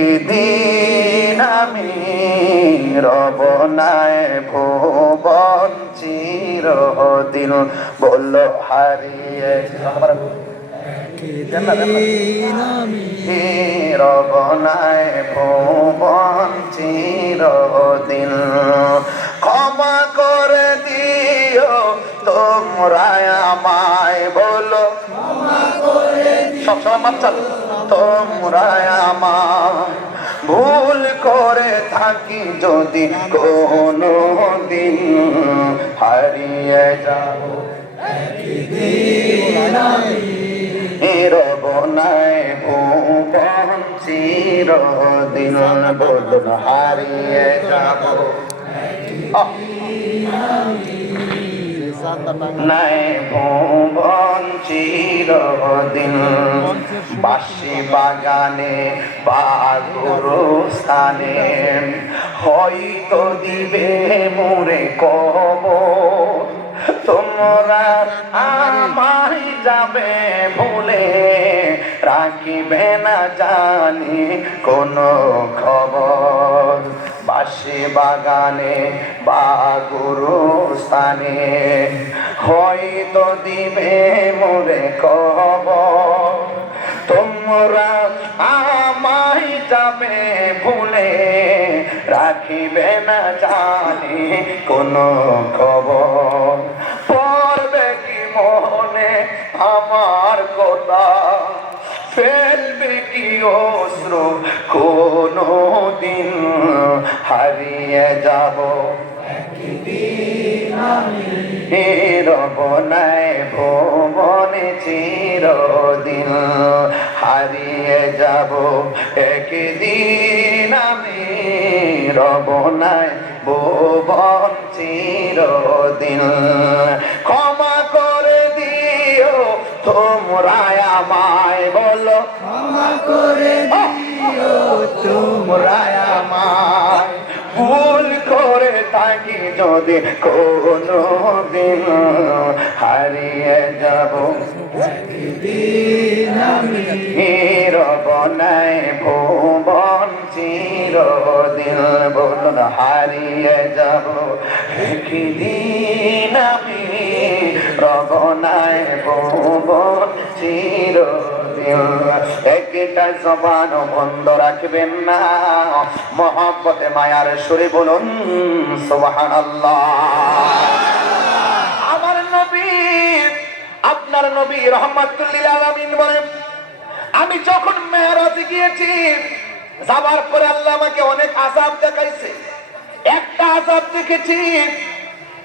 একদিন আমি রব নাই ভুবন চিরদিন বলল হারিয়ে রব নাই ভুবন চিরদিন ক্ষমা করে দিও তোমরা আমায় বলো সবসময় মাপ চাল তোমরা আমায় ভুল করে থাকি যদি কোনো দিন হারিয়ে যাব রব নাই ভুবন চিরদিন বলুন হারিয়ে যাব নাই ভুবন চিরদিন বাসি বাগানে বা গুরুস্থানে হয়তো দিবে মোরে কবর তোমরা আমায় যাবে ভুলে রাখিবে না জানি কোনো খবর বাসি বাগানে বা গুরুস্থানে হয়তো দিবে মোরে খবর তোমরা আমায় যাবে ভুলে রাখিবে না জানি কোনো খবর পড়বে কি মনে আমার কথা ফেলবে কি অশ্রু কোনো দিন হারিয়ে যাব রব নাই ভুবনে চিরদিন হারিয়ে যাব একদিন আমি রব নাই ভুবন চিরদিন ক্ষমা করে দিও তোমরা আমায় বলো ক্ষমা করে দিও তোমরা আমায় ভুল করে থাকি যদি কোনো দিন হারিয়ে যাব রব নাই ভুবন চিরদিন বলুন হারিয়ে যাব একদিন আমি রব নাই ভুবন চিরদিন একটা জবান বন্ধ রাখবেন না মহব্বতে মায়ার সুরে বলুন সুবহানাল্লাহ আমার নবী আপনার নবী রাহমাতুল লিল আলামিন বলেন আমি যখন মেরাজে গিয়েছি যাবার পরে আল্লাহ আমাকে অনেক আযাব দেখাইছে একটা আযাব দেখেছি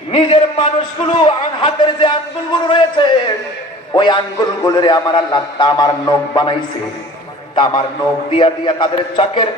নিজের মানুষগুলো হাতের যে আঙ্গুলগুলো রয়েছে ওই আঙ্গুলগুলোরে আমার আল্লাহ তামার নখ বানাইছে তামার নখ দিয়া দিয়া তাদের চোখের